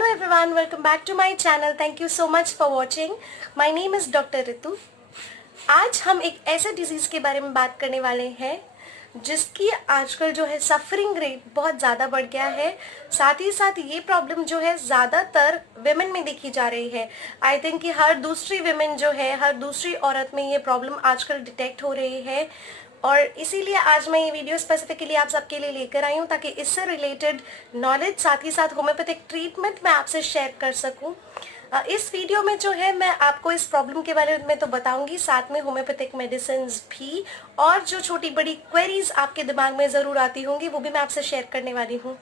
Hello everyone, welcome back to my channel. Thank you so much for watching. My name is Dr. Ritu. आज हम एक ऐसे disease के बारे में बात करने वाले हैं जिसकी आजकल जो है सफरिंग रेट बहुत ज़्यादा बढ़ गया है। साथ ही साथ ये प्रॉब्लम जो है ज़्यादातर विमेन में देखी जा रही है। आई थिंक कि हर दूसरी विमेन जो है, हर दूसरी औरत में ये प्रॉब्लम आजकल डिटेक्ट हो रही है और इसीलिए आज मैं ये वीडियो स्पेसिफिकली आप सबके लिए लेकर आई हूँ ताकि इससे रिलेटेड नॉलेज साथ ही साथ होम्योपैथिक ट्रीटमेंट मैं आपसे शेयर कर सकूँ। इस वीडियो में जो है मैं आपको इस प्रॉब्लम के बारे में तो बताऊंगी, साथ में होम्योपैथिक मेडिसिन भी और जो छोटी बड़ी क्वेरीज आपके दिमाग में ज़रूर आती होंगी वो भी मैं आपसे शेयर करने वाली हूँ।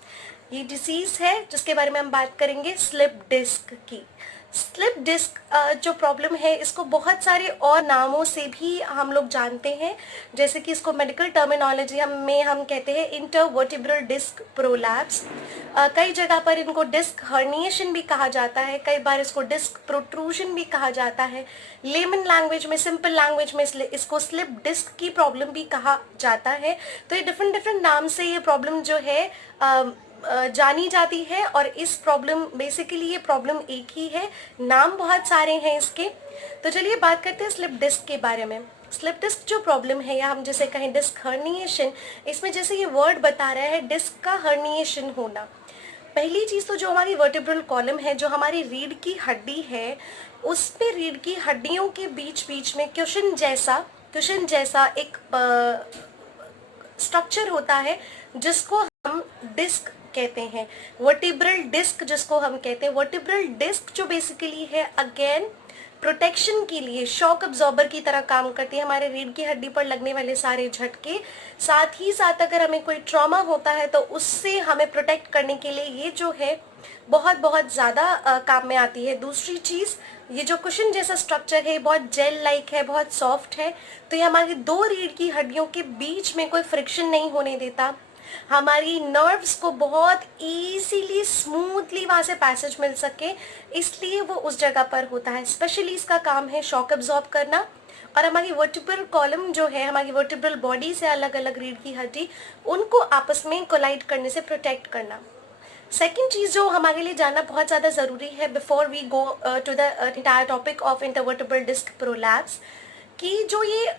ये डिसीज़ है जिसके बारे में हम बात करेंगे स्लिप डिस्क की। स्लिप डिस्क जो प्रॉब्लम है इसको बहुत सारे और नामों से भी हम लोग जानते हैं, जैसे कि इसको मेडिकल टर्मिनोलॉजी में हम कहते हैं इंटरवर्टिब्रल डिस्क प्रोलैप्स। कई जगह पर इनको डिस्क हर्निएशन भी कहा जाता है, कई बार इसको डिस्क प्रोट्रूशन भी कहा जाता है। लेमन लैंग्वेज में, सिंपल लैंग्वेज में इसको स्लिप डिस्क की प्रॉब्लम भी कहा जाता है। तो ये डिफरेंट नाम से ये प्रॉब्लम जो है जानी जाती है और इस प्रॉब्लम बेसिकली ये प्रॉब्लम एक ही है, नाम बहुत सारे हैं इसके। तो चलिए बात करते हैं स्लिप डिस्क के बारे में। स्लिप डिस्क जो प्रॉब्लम है या हम जैसे कहें डिस्क हर्निएशन, इसमें जैसे ये वर्ड बता रहा है डिस्क का हर्निएशन होना। पहली चीज़ तो जो हमारी वर्टिब्रल कॉलम है, जो हमारी रीढ़ की हड्डी है, उसमें रीढ़ की हड्डियों के बीच बीच में क्वेश्चन जैसा एक स्ट्रक्चर होता है जिसको हम डिस्क कहते हैं। वर्टिब्रल डिस्क जिसको हम कहते हैं, वर्टिब्रल डिस्क जो बेसिकली है अगेन प्रोटेक्शन के लिए शॉक अब्जॉर्बर की तरह काम करती है। हमारे रीढ़ की हड्डी पर लगने वाले सारे झटके, साथ ही साथ अगर हमें कोई ट्रॉमा होता है तो उससे हमें प्रोटेक्ट करने के लिए ये जो है बहुत ज़्यादा काम में आती है। दूसरी चीज़, ये जो कुशन जैसा स्ट्रक्चर है बहुत जेल लाइक है, बहुत सॉफ्ट है, तो ये हमारी दो रीढ़ की हड्डियों के बीच में कोई फ्रिक्शन नहीं होने देता। हमारी नर्व्स को बहुत इजीली स्मूथली वहाँ से पैसेज मिल सके, इसलिए वो उस जगह पर होता है। स्पेशली इसका काम है शॉक एब्जॉर्ब करना और हमारी वर्टिब्रल कॉलम जो है, हमारी वर्टिब्रल बॉडी से अलग अलग रीढ़ की हड्डी, उनको आपस में कोलाइड करने से प्रोटेक्ट करना। सेकेंड चीज़ जो हमारे लिए जानना बहुत ज़्यादा ज़रूरी है before we go to the entire topic of intervertebral disc prolapse, कि जो ये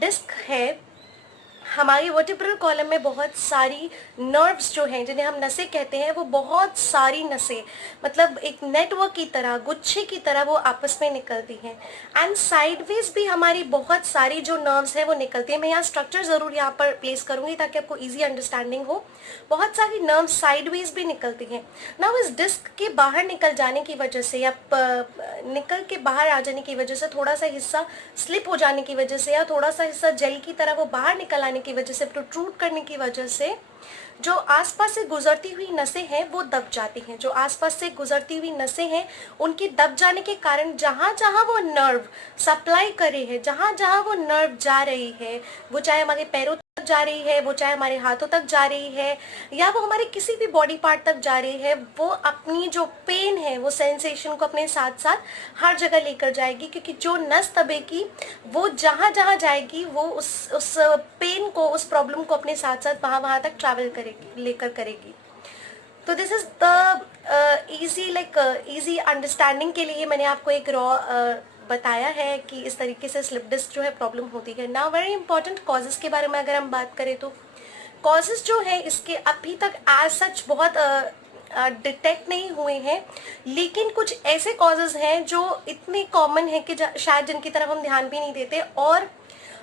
डिस्क है हमारी वर्टिब्रल कॉलम में बहुत सारी नर्व्स जो हैं, जिन्हें हम नसें कहते हैं, वो बहुत सारी नसें मतलब एक नेटवर्क की तरह, गुच्छे की तरह वो आपस में निकलती हैं। एंड साइडवेज भी हमारी बहुत सारी जो नर्व्स हैं वो निकलती हैं। मैं यहाँ स्ट्रक्चर ज़रूर यहाँ पर प्लेस करूँगी ताकि आपको ईजी अंडरस्टैंडिंग हो। बहुत सारी नर्व्स साइडवेज भी निकलती हैं ना। इस डिस्क के बाहर निकल जाने की वजह से या निकल के बाहर आ जाने की वजह से, थोड़ा सा हिस्सा स्लिप हो जाने की वजह से या थोड़ा सा हिस्सा जेल की तरह वो बाहर निकल आने की वजह से, प्रोट्रूड करने की वजह से जो आसपास से गुजरती हुई नसें हैं वो दब जाती हैं। जो आसपास से गुजरती हुई नसें हैं उनकी दब जाने के कारण जहाँ जहाँ वो नर्व सप्लाई कर रही है, जहाँ जहाँ वो नर्व जा रही है, वो चाहे हमारे पैरों तक जा रही है, वो चाहे हमारे हाथों तक जा रही है, या वो हमारे किसी भी बॉडी पार्ट तक जा रही है, वो अपनी जो पेन है, वो सेंसेशन को अपने साथ साथ हर जगह लेकर जाएगी। क्योंकि जो नस दबेगी वो जहाँ जहाँ जाएगी वो उस पेन को, उस प्रॉब्लम को अपने साथ साथ वहाँ तक ट्रैवल लेकर करेगी। तो this is the easy understanding के लिए मैंने आपको एक रॉ बताया है कि इस तरीके से स्लिप डिस्क जो है प्रॉब्लम होती है। नाउ वेरी इंपॉर्टेंट कॉजेज़ के बारे में अगर हम बात करें तो कॉजेज़ जो है इसके अभी तक एज सच बहुत डिटेक्ट नहीं हुए हैं, लेकिन कुछ ऐसे कॉजेज़ हैं जो इतने कॉमन है कि शायद जिनकी तरफ हम ध्यान भी नहीं देते और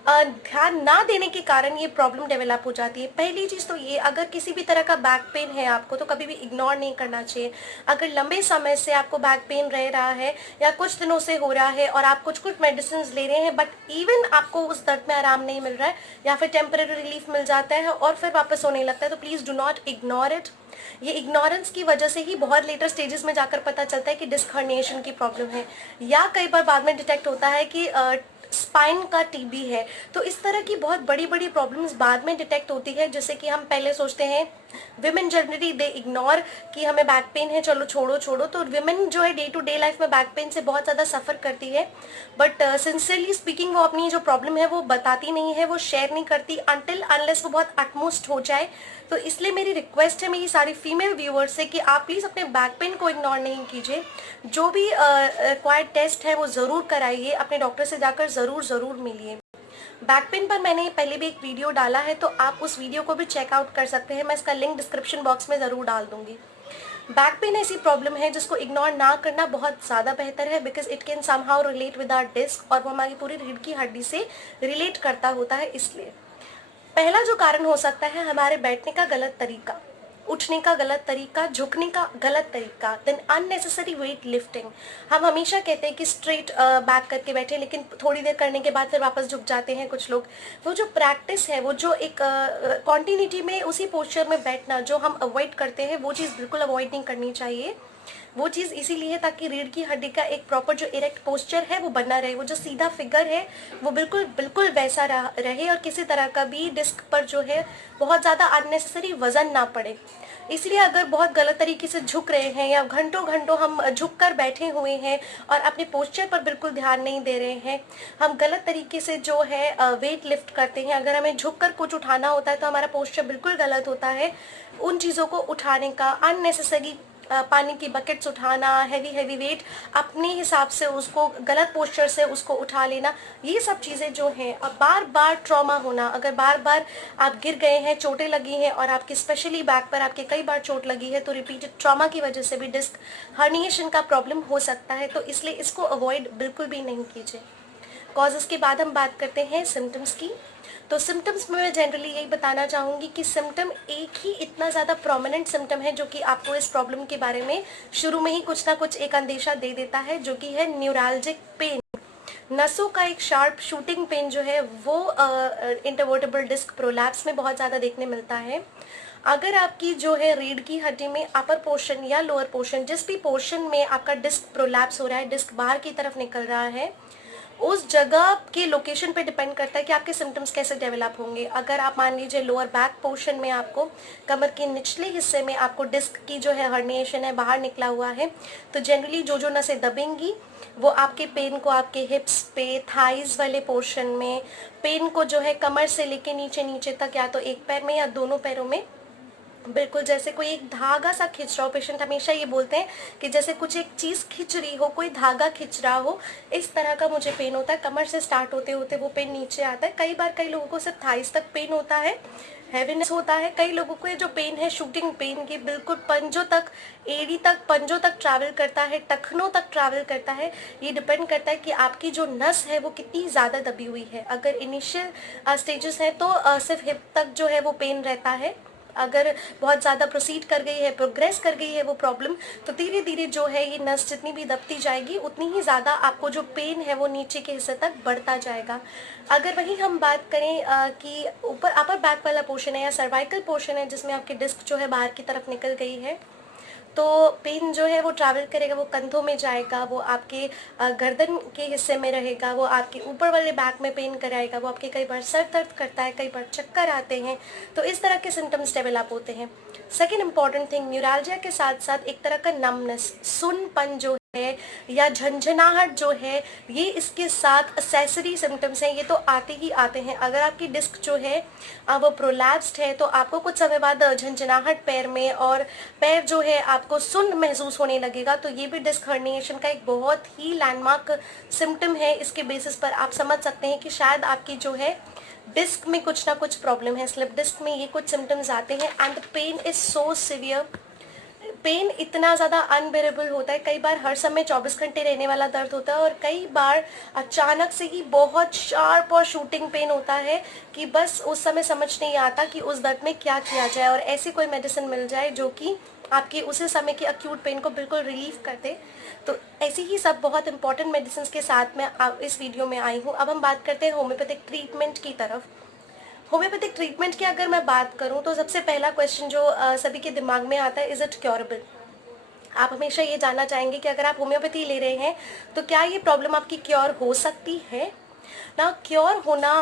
ध्यान ना देने के कारण ये प्रॉब्लम डेवलप हो जाती है। पहली चीज़ तो ये, अगर किसी भी तरह का बैक पेन है आपको तो कभी भी इग्नोर नहीं करना चाहिए। अगर लंबे समय से आपको बैक पेन रह रहा है या कुछ दिनों से हो रहा है और आप कुछ मेडिसिन ले रहे हैं बट इवन आपको उस दर्द में आराम नहीं मिल रहा है या फिर टेम्परेरी रिलीफ मिल जाता है और फिर वापस होने लगता है, तो please do not ignore it. ये इग्नोरेंस की वजह से ही बहुत लेटर स्टेजेस में जाकर पता चलता है कि डिस्क हर्निएशन की प्रॉब्लम है, या कई बार बाद में डिटेक्ट होता है कि स्पाइन का टीबी है। तो इस तरह की बहुत बड़ी बड़ी प्रॉब्लम्स बाद में डिटेक्ट होती है, जैसे कि हम पहले सोचते हैं विमेन जनरली दे इग्नोर कि हमें बैक पेन है, चलो छोड़ो छोड़ो। तो विमेन जो है डे टू डे लाइफ में बैक पेन से बहुत ज़्यादा सफ़र करती है, बट सिंसियरली स्पीकिंग वो अपनी जो प्रॉब्लम है वो बताती नहीं है, वो शेयर नहीं करती अनटिल अनलेस वो बहुत अटमोस्ट हो जाए। तो इसलिए मेरी रिक्वेस्ट है मेरी सारी फीमेल व्यूअर्स से कि आप प्लीज़ अपने बैक पेन को इग्नोर नहीं कीजिए। जो भी रिक्वायर्ड टेस्ट है वो ज़रूर कराइए, अपने डॉक्टर से जाकर ज़रूर मिलिए। बैक पेन पर मैंने पहले भी एक वीडियो डाला है, तो आप उस वीडियो को भी चेकआउट कर सकते हैं, मैं इसका लिंक डिस्क्रिप्शन बॉक्स में ज़रूर डाल दूंगी। बैक पेन ऐसी प्रॉब्लम है जिसको इग्नोर ना करना बहुत ज़्यादा बेहतर है, because it can somehow relate with our disc, और वो हमारी पूरी रीढ़ की हड्डी से रिलेट करता होता है। इसलिए पहला जो कारण हो सकता है हमारे बैठने का गलत तरीका, उठने का गलत तरीका, झुकने का गलत तरीका, देन अननेसेसरी वेट लिफ्टिंग। हम हमेशा कहते हैं कि स्ट्रेट बैक करके बैठे, लेकिन थोड़ी देर करने के बाद फिर वापस झुक जाते हैं कुछ लोग। वो जो प्रैक्टिस है, वो जो एक कॉन्टिन्यूटी में उसी पोस्चर में बैठना जो हम अवॉइड करते हैं, वो चीज़ बिल्कुल अवॉइड नहीं करनी चाहिए। वो चीज़ इसीलिए है ताकि रीढ़ की हड्डी का एक प्रॉपर जो इरेक्ट पोस्चर है वो बना रहे, वो जो सीधा फिगर है वो बिल्कुल वैसा रहे, और किसी तरह का भी डिस्क पर जो है बहुत ज़्यादा अननेसेसरी वज़न ना पड़े। इसलिए अगर बहुत गलत तरीके से झुक रहे हैं या घंटों हम झुक कर बैठे हुए हैं और अपने पोस्चर पर बिल्कुल ध्यान नहीं दे रहे हैं, हम गलत तरीके से जो है वेट लिफ्ट करते हैं, अगर हमें झुक कर कुछ उठाना होता है तो हमारा पोस्चर बिल्कुल गलत होता है। उन चीज़ों को उठाने का, अननेसेसरी पानी की बकेट्स उठाना, हैवी वेट अपने हिसाब से उसको गलत पोस्चर से उसको उठा लेना, ये सब चीज़ें जो हैं, और बार बार ट्रॉमा होना, अगर बार बार आप गिर गए हैं, चोटें लगी हैं और आपकी स्पेशली बैक पर आपके कई बार चोट लगी है, तो रिपीटेड ट्रॉमा की वजह से भी डिस्क हर्निएशन का प्रॉब्लम हो सकता है। तो इसलिए इसको अवॉइड बिल्कुल भी नहीं कीजिए। कॉजेज़ के बाद हम बात करते हैं सिम्टम्स की। तो सिम्टम्स में मैं जनरली यही बताना चाहूँगी कि सिम्टम एक ही इतना ज़्यादा प्रोमिनेंट सिम्टम है जो कि आपको इस प्रॉब्लम के बारे में शुरू में ही कुछ ना कुछ एक अंदेशा दे देता है, जो कि है न्यूरैल्जिक पेन। नसों का एक शार्प शूटिंग पेन जो है वो इंटरवर्टेब्रल डिस्क प्रोलैप्स में बहुत ज़्यादा देखने मिलता है। अगर आपकी जो है रीढ़ की हड्डी में अपर पोर्शन या लोअर पोर्शन, जिस भी पोर्शन में आपका डिस्क प्रोलैप्स हो रहा है, डिस्क बाहर की तरफ निकल रहा है, उस जगह के लोकेशन पे डिपेंड करता है कि आपके सिम्टम्स कैसे डेवलप होंगे। अगर आप मान लीजिए लोअर बैक पोर्शन में आपको कमर के निचले हिस्से में आपको डिस्क की जो है हर्निएशन है, बाहर निकला हुआ है, तो जनरली जो नसें दबेंगी वो आपके पेन को आपके हिप्स पे, थाइज वाले पोर्शन में, पेन को जो है कमर से लेके नीचे तक, या तो एक पैर में या दोनों पैरों में, बिल्कुल जैसे कोई एक धागा सा खींच रहा हो। पेशेंट हमेशा ये बोलते हैं कि जैसे कुछ एक चीज़ खींच रही हो, कोई धागा खींच रहा हो, इस तरह का मुझे पेन होता है। कमर से स्टार्ट होते होते वो पेन नीचे आता है। कई लोगों को सिर्फ थाइस तक पेन होता है, हैवीनेस होता है। कई लोगों को ये जो पेन है शूटिंग पेन की बिल्कुल पंजों तक, एड़ी तक, पंजों तक ट्रैवल करता है, टखनों तक ट्रैवल करता है। ये डिपेंड करता है कि आपकी जो नस है वो कितनी ज़्यादा दबी हुई है। अगर इनिशियल स्टेजेस हैं तो सिर्फ हिप तक जो है वो पेन रहता है। अगर बहुत ज़्यादा प्रोसीड कर गई है, प्रोग्रेस कर गई है वो प्रॉब्लम, तो धीरे धीरे जो है ये नस जितनी भी दबती जाएगी उतनी ही ज़्यादा आपको जो पेन है वो नीचे के हिस्से तक बढ़ता जाएगा। अगर वहीं हम बात करें कि ऊपर अपर बैक वाला पोर्शन है या सर्वाइकल पोर्शन है जिसमें आपकी डिस्क जो है बाहर की तरफ निकल गई है, तो पेन जो है वो ट्रैवल करेगा, वो कंधों में जाएगा, वो आपके गर्दन के हिस्से में रहेगा, वो आपके ऊपर वाले बैक में पेन कराएगा, वो आपके कई बार सर दर्द करता है, कई बार चक्कर आते हैं। तो इस तरह के सिम्टम्स डेवलप होते हैं। सेकेंड इंपॉर्टेंट थिंग, न्यूरैल्जिया के साथ साथ एक तरह का नमनेस, सुनपन जो है या झंझनाहट जो है, ये इसके साथ एक्सेसरी सिम्टम्स हैं, ये तो आते ही आते हैं। अगर आपकी डिस्क जो है वो प्रोलैप्स्ड है तो आपको कुछ समय बाद झंझनाहट पैर में, और पैर जो है आपको सुन्न महसूस होने लगेगा। तो ये भी डिस्क हर्निएशन का एक बहुत ही लैंडमार्क सिम्टम है। इसके बेसिस पर आप समझ सकते हैं कि शायद आपकी जो है डिस्क में कुछ ना कुछ प्रॉब्लम है। स्लिप डिस्क में ये कुछ सिम्टम्स आते हैं and pain is so severe. Pain इतना ज़्यादा अनबेरेबल होता है, कई बार हर समय 24 घंटे रहने वाला दर्द होता है, और कई बार अचानक से ही बहुत शार्प और शूटिंग पेन होता है कि बस उस समय समझ नहीं आता कि उस दर्द में क्या किया जाए और ऐसी कोई मेडिसिन मिल जाए जो कि आपके उसी समय की अक्यूट पेन को बिल्कुल रिलीफ कर दे। तो ऐसी ही सब बहुत इंपॉर्टेंट मेडिसिन के साथ मैं इस वीडियो में आई हूँ। अब हम बात करते हैं होम्योपैथिक ट्रीटमेंट की तरफ। होम्योपैथिक ट्रीटमेंट की अगर मैं बात करूं तो सबसे पहला क्वेश्चन जो सभी के दिमाग में आता है, इज़ इट क्योरेबल। आप हमेशा ये जानना चाहेंगे कि अगर आप होम्योपैथी ले रहे हैं तो क्या ये प्रॉब्लम आपकी क्योर हो सकती है। ना क्योर होना,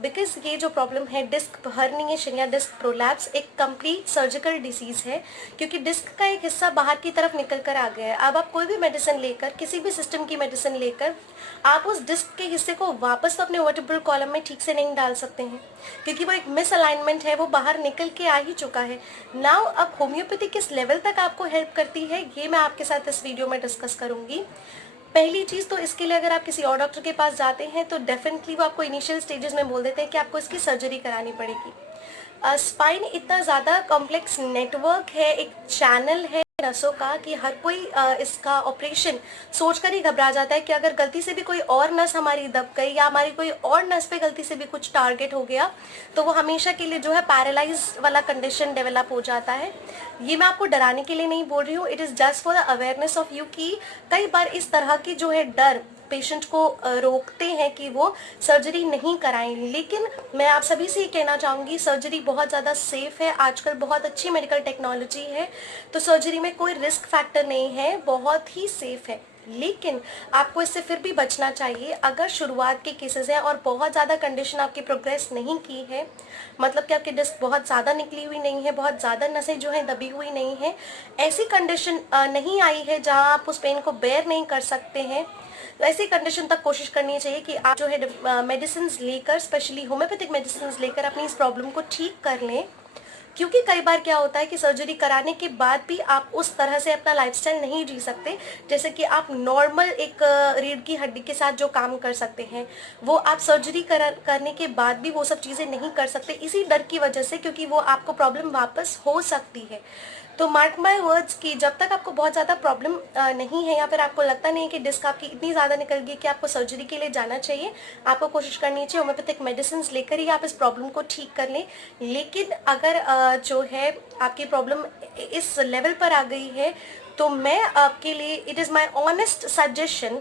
बिकॉज ये जो प्रॉब्लम है डिस्क हर्निएशन या डिस्क प्रोलैप्स एक कंप्लीट सर्जिकल डिसीज़ है, क्योंकि डिस्क का एक हिस्सा बाहर की तरफ निकल कर आ गया है। अब आप कोई भी मेडिसिन लेकर, किसी भी सिस्टम की मेडिसिन लेकर आप उस डिस्क के हिस्से को वापस तो अपने वर्टिब्रल कॉलम में ठीक से नहीं डाल सकते हैं, क्योंकि वो एक मिस अलाइनमेंट है, वो बाहर निकल के आ ही चुका है। नाउ अब होम्योपैथी किस लेवल तक आपको हेल्प करती है ये मैं आपके साथ इस वीडियो में डिस्कस करूंगी। पहली चीज़ तो इसके लिए अगर आप किसी और डॉक्टर के पास जाते हैं तो डेफिनेटली वो आपको इनिशियल स्टेजेस में बोल देते हैं कि आपको इसकी सर्जरी करानी पड़ेगी। स्पाइन इतना ज़्यादा कॉम्प्लेक्स नेटवर्क है, एक चैनल है नसों का, कि हर कोई इसका ऑपरेशन सोचकर ही घबरा जाता है कि अगर गलती से भी कोई और नस हमारी दब गई या हमारी कोई और नस पे गलती से भी कुछ टारगेट हो गया तो वो हमेशा के लिए जो है पैरालाइज वाला कंडीशन डेवलप हो जाता है। ये मैं आपको डराने के लिए नहीं बोल रही हूँ, it is just for the awareness of you कि कई बार इस तरह की जो है डर पेशेंट को रोकते हैं कि वो सर्जरी नहीं कराएं। लेकिन मैं आप सभी से ये कहना चाहूँगी सर्जरी बहुत ज़्यादा सेफ़ है, आजकल बहुत अच्छी मेडिकल टेक्नोलॉजी है, तो सर्जरी में कोई रिस्क फैक्टर नहीं है, बहुत ही सेफ़ है। लेकिन आपको इससे फिर भी बचना चाहिए। अगर शुरुआत के केसेस हैं और बहुत ज़्यादा कंडीशन आपकी प्रोग्रेस नहीं की है, मतलब कि आपकी डिस्क बहुत ज़्यादा निकली हुई नहीं है, बहुत ज़्यादा नसें जो हैं दबी हुई नहीं है, ऐसी कंडीशन नहीं आई है जहाँ आप उस पेन को बेयर नहीं कर सकते हैं, तो ऐसी कंडीशन तक कोशिश करनी चाहिए कि आप जो है मेडिसिन लेकर, स्पेशली होम्योपैथिक मेडिसिन लेकर अपनी इस प्रॉब्लम को ठीक कर लें। क्योंकि कई बार क्या होता है कि सर्जरी कराने के बाद भी आप उस तरह से अपना लाइफस्टाइल नहीं जी सकते जैसे कि आप नॉर्मल एक रीढ़ की हड्डी के साथ जो काम कर सकते हैं वो आप सर्जरी करने के बाद भी वो सब चीज़ें नहीं कर सकते, इसी डर की वजह से, क्योंकि वो आपको प्रॉब्लम वापस हो सकती है। तो मार्क माय वर्ड्स कि जब तक आपको बहुत ज़्यादा प्रॉब्लम नहीं है या फिर आपको लगता नहीं है कि डिस्क आपकी इतनी ज़्यादा निकल गई कि आपको सर्जरी के लिए जाना चाहिए, आपको कोशिश करनी चाहिए होम्योपैथिक मेडिसिन लेकर ही आप इस प्रॉब्लम को ठीक कर लें। लेकिन अगर जो है आपकी प्रॉब्लम इस लेवल पर आ गई है तो मैं आपके लिए, it is my honest suggestion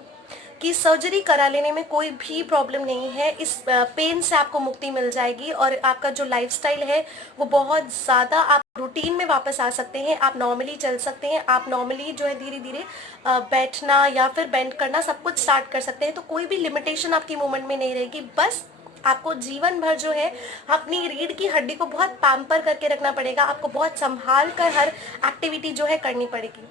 कि सर्जरी करा लेने में कोई भी प्रॉब्लम नहीं है। इस पेन से आपको मुक्ति मिल जाएगी और आपका जो लाइफस्टाइल है वो बहुत ज़्यादा आप रूटीन में वापस आ सकते हैं, आप नॉर्मली चल सकते हैं, आप नॉर्मली जो है धीरे धीरे बैठना या फिर बेंड करना सब कुछ स्टार्ट कर सकते हैं। तो कोई भी लिमिटेशन आपकी मूवमेंट में नहीं रहेगी। बस आपको जीवन भर जो है अपनी रीढ़ की हड्डी को बहुत पैम्पर करके रखना पड़ेगा, आपको बहुत संभाल कर हर एक्टिविटी जो है करनी पड़ेगी।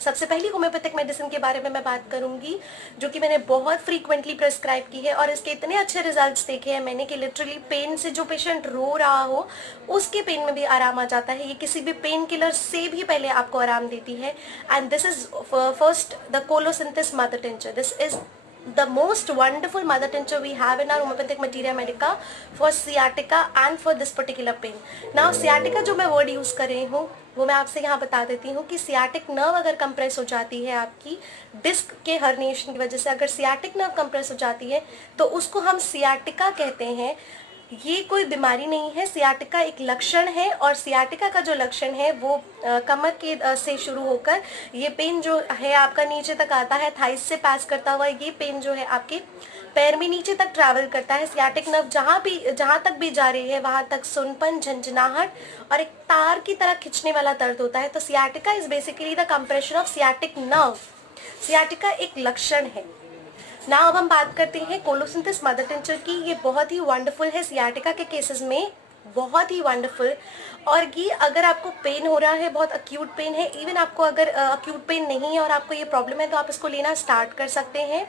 सबसे पहली होम्योपैथिक मेडिसिन के बारे में मैं बात करूंगी जो कि मैंने बहुत फ्रीक्वेंटली प्रेस्क्राइब की है और इसके इतने अच्छे रिजल्ट्स देखे हैं मैंने कि लिटरली पेन से जो पेशेंट रो रहा हो उसके पेन में भी आराम आ जाता है। ये किसी भी पेन किलर से भी पहले आपको आराम देती है। And this is first the colocynthis mother tincture. This is the most wonderful mother tincture we have in our homeopathic materia medica for sciatica and for this particular pain. Now sciatica जो मैं word use कर रही हूँ वो मैं आपसे यहाँ बता देती हूँ कि सियाटिक नर्व अगर कंप्रेस हो जाती है आपकी डिस्क के हर्निएशन की वजह से, अगर सियाटिक नर्व कंप्रेस हो जाती है तो उसको हम सियाटिका कहते हैं। ये कोई बीमारी नहीं है, सियाटिका एक लक्षण है और सियाटिका का जो लक्षण है वो कमर के से शुरू होकर ये पेन जो है आपका नीचे तक आता है, थाइस से पास करता हुआ ये पेन जो है आपके पैर में नीचे तक ट्रैवल करता है। सियाटिक नर्व जहाँ तक भी जा रही है वहाँ तक सुनपन, झंझनाहट और एक तार की तरह खिंचने वाला दर्द होता है। तो sciatica is basically the compression of sciatic nerve. Sciatica एक लक्षण है ना। अब हम बात करते हैं कोलोसिंथेसिस मदर टिंचर की। ये बहुत ही वंडरफुल है सियाटिका के केसेस में, बहुत ही वंडरफुल। और ये अगर आपको पेन हो रहा है, बहुत अक्यूट पेन है, इवन आपको अगर अक्यूट पेन नहीं है और आपको ये प्रॉब्लम है तो आप इसको लेना स्टार्ट कर सकते हैं।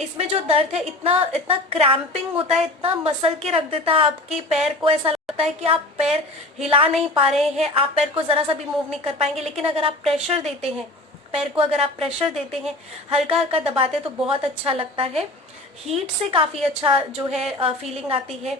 इसमें जो दर्द है इतना इतना क्रैम्पिंग होता है, इतना मसल के रख देता है आपके पैर को, ऐसा लगता है कि आप पैर हिला नहीं पा रहे हैं, आप पैर को ज़रा सा भी मूव नहीं कर पाएंगे। लेकिन अगर आप प्रेशर देते हैं पैर को, अगर आप प्रेशर देते हैं, हल्का हल्का दबाते हैं तो बहुत अच्छा लगता है। हीट से काफ़ी अच्छा जो है फीलिंग आती है।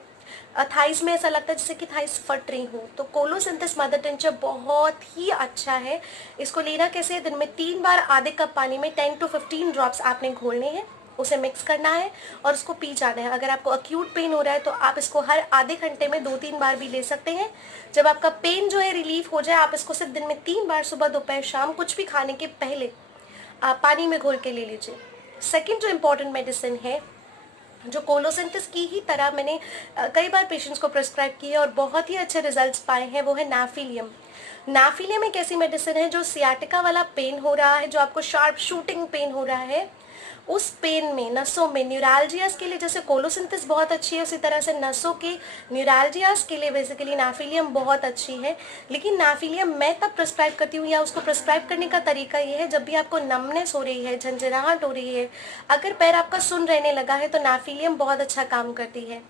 थाइस में ऐसा लगता है जैसे कि थाइस फट रही हो। तो कोलोसिंथेसिस मदर टिंचर बहुत ही अच्छा है। इसको लेना कैसे है, दिन में 3 बार आधे कप पानी में 10 to 15 ड्रॉप्स आपने घोलने हैं, उसे मिक्स करना है और उसको पी जाना है। अगर आपको अक्यूट पेन हो रहा है तो आप इसको हर आधे घंटे में 2-3 बार भी ले सकते हैं। जब आपका पेन जो है रिलीफ हो जाए आप इसको सिर्फ दिन में 3 बार, सुबह दोपहर शाम, कुछ भी खाने के पहले आप पानी में घोल के ले लीजिए। सेकेंड जो इम्पॉर्टेंट मेडिसिन है जो कोलोसिंथेसिस की ही तरह मैंने कई बार पेशेंट्स को प्रेस्क्राइब की है और बहुत ही अच्छे रिजल्ट्स पाए हैं, वो है नाफिलियम। नाफिलियम एक ऐसी मेडिसिन है जो सियाटिका वाला पेन हो रहा है, जो आपको शार्प शूटिंग पेन हो रहा है, उस पेन में, नसों में, न्यूरालजियास के लिए जैसे कोलोसिंथेसिस बहुत अच्छी है, उसी तरह से नसों के न्यूरालजियास के लिए बेसिकली नाफिलियम बहुत अच्छी है। लेकिन नाफिलियम मैं तब प्रिस्क्राइब करती हूँ, या उसको प्रिस्क्राइब करने का तरीका ये है जब भी आपको नमनेस हो रही है, झंझनाहट हो रही है, अगर पैर आपका सुन रहने लगा है, तो नाफिलियम बहुत अच्छा काम करती है।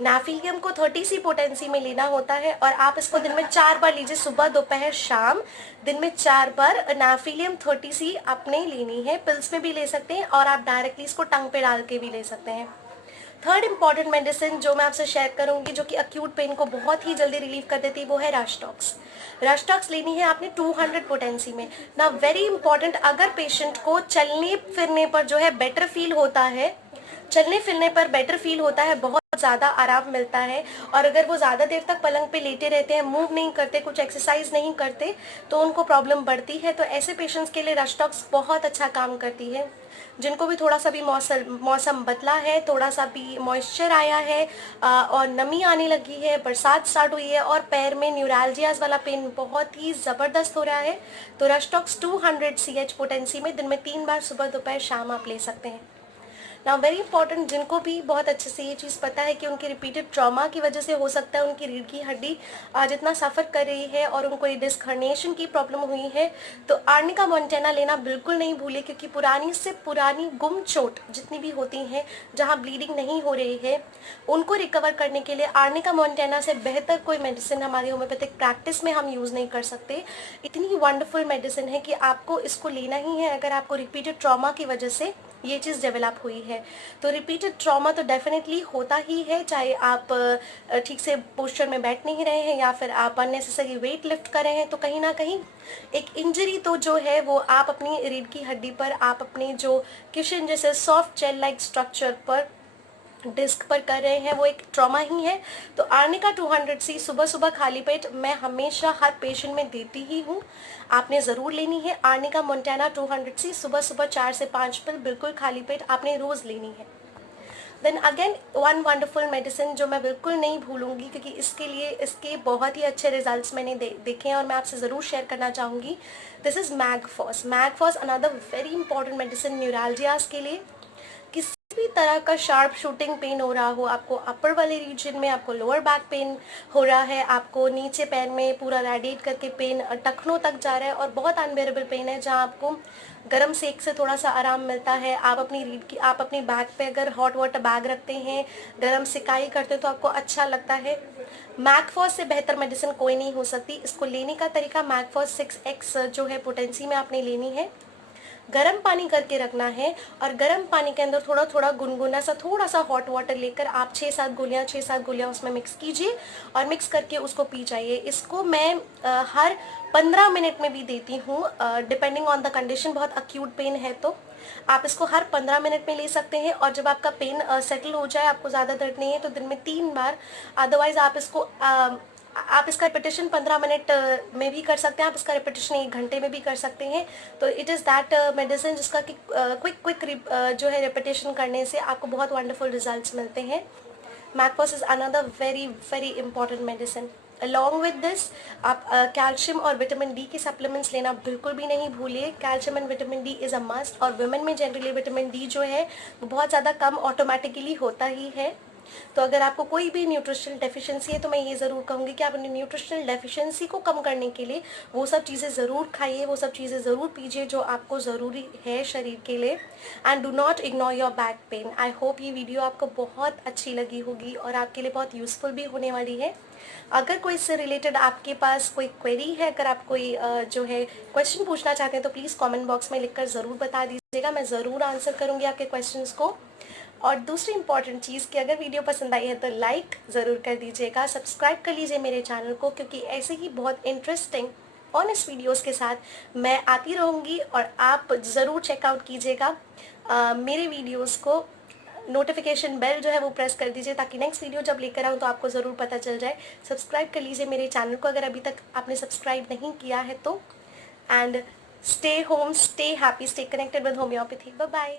नाफिलियम को 30 पोटेंसी में लेना होता है और आप इसको दिन में 4 बार लीजिए, सुबह, दोपहर, शाम, दिन में 4 बार नाफिलियम 30 आपने लेनी है। पिल्स में भी ले सकते हैं और आप डायरेक्टली इसको टंग पे डाल के भी ले सकते हैं। थर्ड इंपॉर्टेंट मेडिसिन जो मैं आपसे शेयर करूंगी, जो कि अक्यूट पेन को बहुत ही जल्दी रिलीव कर देती है, वो है रास्टॉक्स। रास्टॉक्स लेनी है आपने 200 पोटेंसी में ना। वेरी इंपॉर्टेंट, अगर पेशेंट को चलने फिरने पर जो है बेटर फील होता है, चलने फिरने पर बेटर फील होता है, बहुत ज़्यादा आराम मिलता है, और अगर वो ज़्यादा देर तक पलंग पे लेटे रहते हैं, मूव नहीं करते, कुछ एक्सरसाइज नहीं करते, तो उनको प्रॉब्लम बढ़ती है। तो ऐसे पेशेंट्स के लिए रास्टॉक्स बहुत अच्छा काम करती है। जिनको भी थोड़ा सा भी मौसम बदला है, थोड़ा सा भी मॉइस्चर आया है और नमी आने लगी है, बरसात स्टार्ट हुई है और पैर में न्यूरालजियाज वाला पेन बहुत ही ज़बरदस्त हो रहा है, तो रास्टॉक्स 200 CH पोटेंसी में दिन में 3 बार, सुबह, दोपहर, शाम आप ले सकते हैं। नाउ वेरी इंपॉर्टेंट, जिनको भी बहुत अच्छे से ये चीज़ पता है कि उनकी रिपीटेड ट्रॉमा की वजह से हो सकता है उनकी रीढ़ की हड्डी जितना सफ़र कर रही है और उनको ये डिस्क हर्निएशन की प्रॉब्लम हुई है, तो आर्निका मोंटेना लेना बिल्कुल नहीं भूलिए, क्योंकि पुरानी से पुरानी गुम चोट जितनी भी होती हैं जहाँ ब्लीडिंग नहीं हो रही है, उनको रिकवर करने के लिए आर्निका मोंटेना से बेहतर कोई मेडिसिन हमारी होम्योपैथिक प्रैक्टिस में हम यूज़ नहीं कर सकते। इतनी वंडरफुल मेडिसिन है कि आपको इसको लेना ही है अगर आपको रिपीटेड ट्रॉमा की वजह से ये चीज़ डेवलप हुई है। तो रिपीटेड ट्रॉमा तो डेफिनेटली होता ही है, चाहे आप ठीक से पोस्चर में बैठ नहीं रहे हैं या फिर आप अननेसेसरी वेट लिफ्ट कर रहे हैं, तो कहीं ना कहीं एक इंजरी तो जो है वो आप अपनी रीढ़ की हड्डी पर, आप अपने जो किशन जैसे सॉफ्ट जेल लाइक स्ट्रक्चर पर, डिस्क पर कर रहे हैं, वो एक ट्रॉमा ही है। तो आर्निका 200C सुबह सुबह खाली पेट मैं हमेशा हर पेशेंट में देती ही हूँ, आपने ज़रूर लेनी है। आर्निका मोंटेना 200C सुबह सुबह 4 से 5 पिल बिल्कुल खाली पेट आपने रोज़ लेनी है। Then again one wonderful medicine जो मैं बिल्कुल नहीं भूलूंगी, क्योंकि इसके बहुत ही अच्छे रिजल्ट्स मैंने देखे हैं और मैं आपसे ज़रूर शेयर करना चाहूँगी। This is mag phos. Mag phos another very important medicine neuralgias के लिए। किसी भी तरह का शार्प शूटिंग पेन हो रहा हो, आपको अपर वाले रीजन में, आपको लोअर बैक पेन हो रहा है, आपको नीचे पैर में पूरा रेडिएट करके पेन टखनों तक जा रहा है और बहुत अनबेरेबल पेन है, जहां आपको गर्म सेक से थोड़ा सा आराम मिलता है, आप अपनी बैक पे अगर हॉट वाटर बैग रखते हैं, गर्म सिकाई करते हैं, तो आपको अच्छा लगता है। मैगफॉस से बेहतर मेडिसिन कोई नहीं हो सकती। इसको लेने का तरीका, मैगफॉस 6x जो है पोटेंसी में आपने लेनी है, गर्म पानी करके रखना है और गर्म पानी के अंदर थोड़ा थोड़ा गुनगुना सा थोड़ा सा हॉट वाटर लेकर आप 6-7 गोलियां उसमें मिक्स कीजिए और मिक्स करके उसको पी जाइए। इसको मैं हर 15 मिनट में भी देती हूँ, डिपेंडिंग ऑन द कंडीशन। बहुत अक्यूट पेन है तो आप इसको हर 15 मिनट में ले सकते हैं, और जब आपका पेन सेटल हो जाए, आपको ज़्यादा दर्द नहीं है, तो दिन में 3 बार। अदरवाइज आप इसका रिपीटेशन 15 मिनट में भी कर सकते हैं, आप इसका रिपीटेशन 1 घंटे में भी कर सकते हैं। तो इट इज़ दैट मेडिसिन जिसका कि क्विक जो है रिपीटेशन करने से आपको बहुत वंडरफुल रिजल्ट्स मिलते हैं। Mag phos is another very very important medicine. Along with this आप कैल्शियम और विटामिन डी के सप्लीमेंट्स लेना बिल्कुल भी नहीं भूलिए। Calcium and vitamin D is a must, और वुमेन में जनरली विटामिन डी जो है वो बहुत ज़्यादा कम ऑटोमेटिकली होता ही है। तो अगर आपको कोई भी न्यूट्रिशनल डेफिशिएंसी है, तो मैं ये ज़रूर कहूँगी कि आप अपनी न्यूट्रिशनल डेफिशिएंसी को कम करने के लिए वो सब चीज़ें ज़रूर खाइए, वो सब चीज़ें ज़रूर पीजिए जो आपको ज़रूरी है शरीर के लिए। And do not ignore your back pain. I hope ये वीडियो आपको बहुत अच्छी लगी होगी और आपके लिए बहुत यूज़फुल भी होने वाली है। अगर कोई इससे रिलेटेड आपके पास कोई क्वेरी है, अगर आप कोई जो है क्वेश्चन पूछना चाहते हैं, तो प्लीज़ कमेंट बॉक्स में लिखकर ज़रूर बता दीजिएगा, मैं ज़रूर आंसर करूँगी आपके क्वेश्चंस को। और दूसरी इंपॉर्टेंट चीज़ कि अगर वीडियो पसंद आई है तो लाइक ज़रूर कर दीजिएगा, सब्सक्राइब कर लीजिए मेरे चैनल को, क्योंकि ऐसे ही बहुत इंटरेस्टिंग ऑनेस्ट वीडियोस के साथ मैं आती रहूँगी। और आप ज़रूर चेकआउट कीजिएगा मेरे वीडियोस को। नोटिफिकेशन बेल जो है वो प्रेस कर दीजिए, ताकि नेक्स्ट वीडियो जब लेकर आऊँ तो आपको ज़रूर पता चल जाए। सब्सक्राइब कर लीजिए मेरे चैनल को अगर अभी तक आपने सब्सक्राइब नहीं किया है तो। And stay home, stay happy, stay connected with homoeopathy. Bye bye.